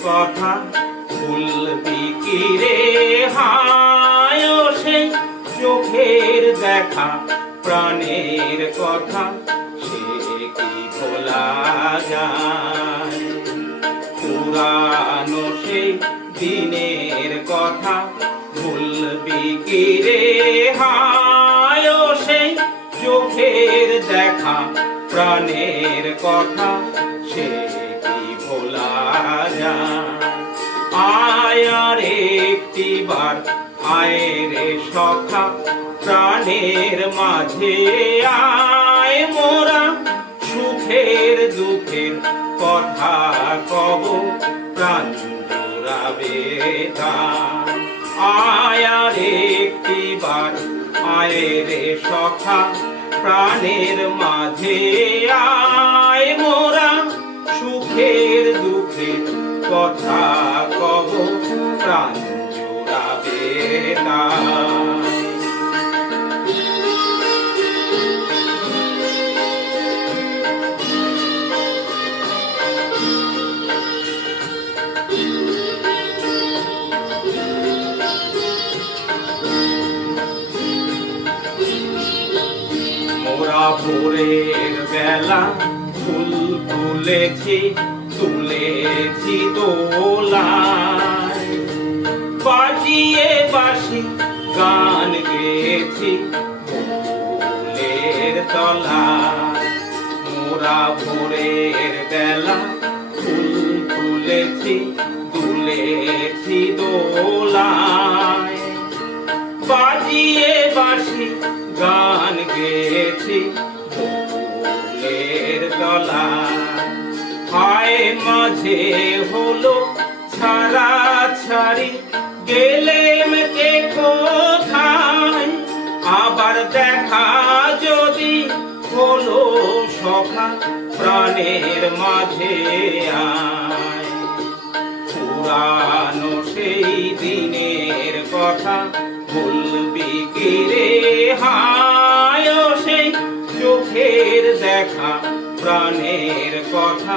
কথা ভুলবি কি রে হায় সেই চোখের দেখা প্রাণের কথা সে কি ভোলা যায় পুরানো সেই দিনের কথা ভুলবি কি রে হায় সেই চোখের দেখা প্রাণের কথা সে কি ভোলা যায় আয় আর একটিবার আয় রে সখা প্রাণের মাঝে আয় মোরা সুখের দুঃখের কথা কব প্রাণ জুড়াবে আয় আর একটিবার আয় রে সখা প্রাণের মাঝে আয় মোরা সুখের দুঃখের কথা কব প্রাণ জুড়াবে মোরা ভোরের বেলা ফুল তুলেছি দোলায় বাজিয়ে বাঁশি গান গেয়েছি ফুলের তলায় মোরা ভোরের বেলা ফুল তুলেছি দোলায় বাজিয়ে বাঁশি গান গেয়েছি ফুলের তলায় হায় মাঝে হলো ছাড়াছাড়ি গেলেম কে কোথায় আবার দেখা যদি হলো সখা প্রাণের মাঝে আয় পুরানো সেই দিনের কথা ভুলবি কি রে হায় সেই চোখের দেখা প্রাণের কথা